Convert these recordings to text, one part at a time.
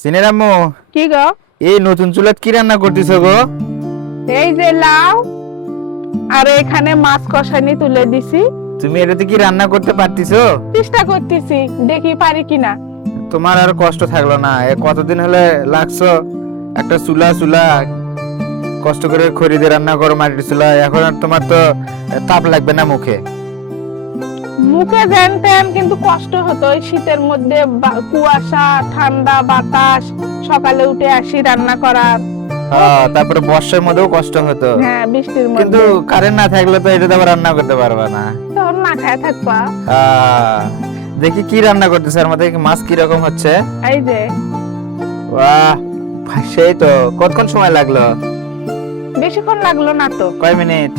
সিনের আম্মু কি গো? এই নতুন চুলাত কি রান্না করতেছো গো? এই যে লাউ আর এখানে মাছ কষানি তুলে দিছি। তুমি এটাতে কি রান্না করতে পারতিছো? চেষ্টা করতেছি দেখি পারি কিনা। তোমার আর কষ্ট থাকল না এ কতদিন হলে লাগছো? একটা চুলা চুলা কষ্ট করে খড়ি দিয়ে রান্না করো মাটির চুলা এখন আর তোমার তো তাপ লাগবে না মুখে। মুখে জানতেন কিন্তু কষ্ট হতো। শীতের মধ্যে কুয়াশা ঠান্ডা বাতাস সকালে উঠে আসি রান্না করার। তারপরে বর্ষার মধ্যেও কষ্ট হতো। হ্যাঁ বৃষ্টির কিন্তু কারেন্ট না থাকলে তো এটা তো রান্না করতে পারবে না। তখন না খায় থাকবা। দেখি কি রান্না করতেছে মধ্যে মাছ কি রকম হচ্ছে। এই যে। বাহ সেই তো কতক্ষণ সময় লাগল? বেশিক্ষণ লাগল না তো। কয় মিনিট?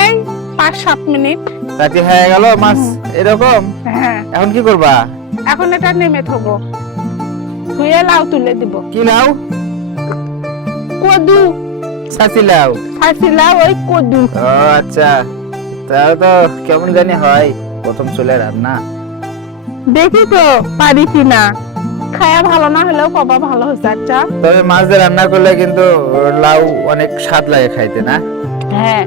এই পাঁচ সাত মিনিট। রাতে হয়ে গেল মাছ এরকম? হ্যাঁ। এখন কি করবা? এখন এটা নেমে থবো। ধুয়ে লাউ তুলে দিব। কি লাও কদু। ছাঁচি লাও ফাঁসি লাউ ওই কদু। ও আচ্ছা। তাহলে তো কেমন জানি হয় প্রথম চলে রান্না। দেখি তো পারি কিনা। খায়া ভালো না হলেও কবা ভালো হয়েছে আচ্ছা। তবে মাছ দিয়ে রান্না করলে কিন্তু লাউ অনেক স্বাদ লাগে খাইতে না? হ্যাঁ।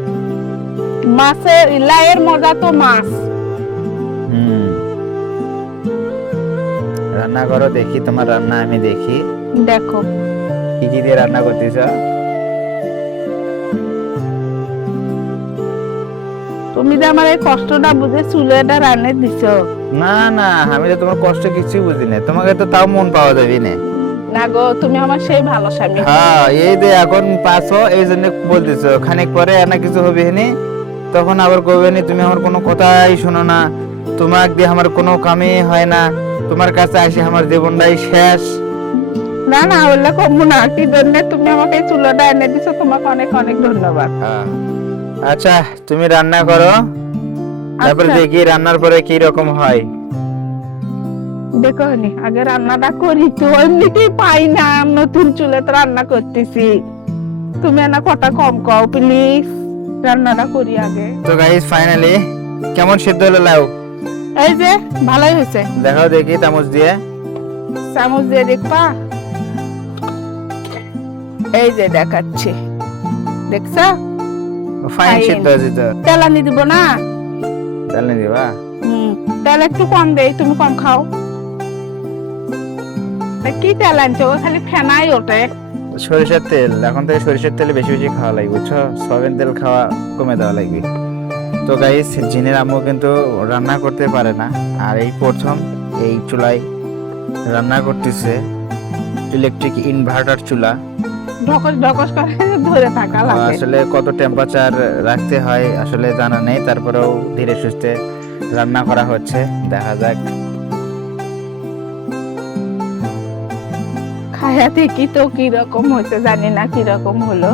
মাছের লাউয়ের মজা তো মাছ। হুম। রান্না করো দেখি তোমার রান্না আমি দেখি। দেখো। কি কি দিয়ে রান্না করতেছ? তুমি যে আমার এই কষ্টটা বুঝে চুলেটা রান্নে দিছো। না না আমি তো তোমার কষ্ট কিছুই বুঝি না তোমাকে তো তাও মন পাওয়া যাবে না। না গো তুমি আমার সেই ভালো স্বামী। হ্যাঁ এই যে এখন পাছো এই জন্য বলতেছো খানিক পরে আর না কিছু হবে নি? তখন আবার কবে নি তুমি আমার কোনো কথাই শোনো না। তোমার দিয়ে আমার কোনো কামই হয় না। তোমার কাছে আসে আমার জীবনটাই শেষ। না না বললে কমবো না কি জন্য তুমি আমাকে চুলাটা এনে দিছো তোমাকে অনেক অনেক ধন্যবাদ। হ্যাঁ। আচ্ছা তুমি রান্না করো। তারপরে আচ্ছা। দেখি রান্নার পরে কি রকম হয়। দেখো নি আগে রান্নাটা করি তো এমনিতেই পাই না নতুন চুলে তো রান্না করতেছি। তুমি না কটা কম কও প্লিজ রান্নাটা করি আগে। তো গাইস ফাইনালি কেমন সিদ্ধ হলো লাউ? এই যে ভালোই হয়েছে। দেখাও দেখি চামচ দিয়ে। চামচ দিয়ে দেখবা? এই যে দেখাচ্ছি। দেখছ? ফাইন. সিদ্ধ হয়েছে তো। তেলানি দিব না? তাহলে দিবা? হুম তেল একটু কম দেই তুমি কম খাও। কি তেল আনছো খালি ফেনাই ওঠে। সরিষার তেল এখন থেকে সরিষার তেল বেশি বেশি খাওয়া লাগবে বুঝছ? সয়াবিন তেল খাওয়া কমে দেওয়া লাগবে। তো গাইস জিনের আম্মু কিন্তু রান্না করতে পারে না আর এই প্রথম এই চুলায় রান্না করতেছে ইলেকট্রিক ইনভার্টার চুলা। ঢকস ঢকস করে ধরে থাকা লাগে। আসলে কত টেম্পারেচার রাখতে হয় আসলে জানা নেই তারপরেও ধীরে সুস্থে রান্না করা হচ্ছে। দেখা যাক। দেখি তো কীরকম হয়েছে জানি না কীরকম হলো।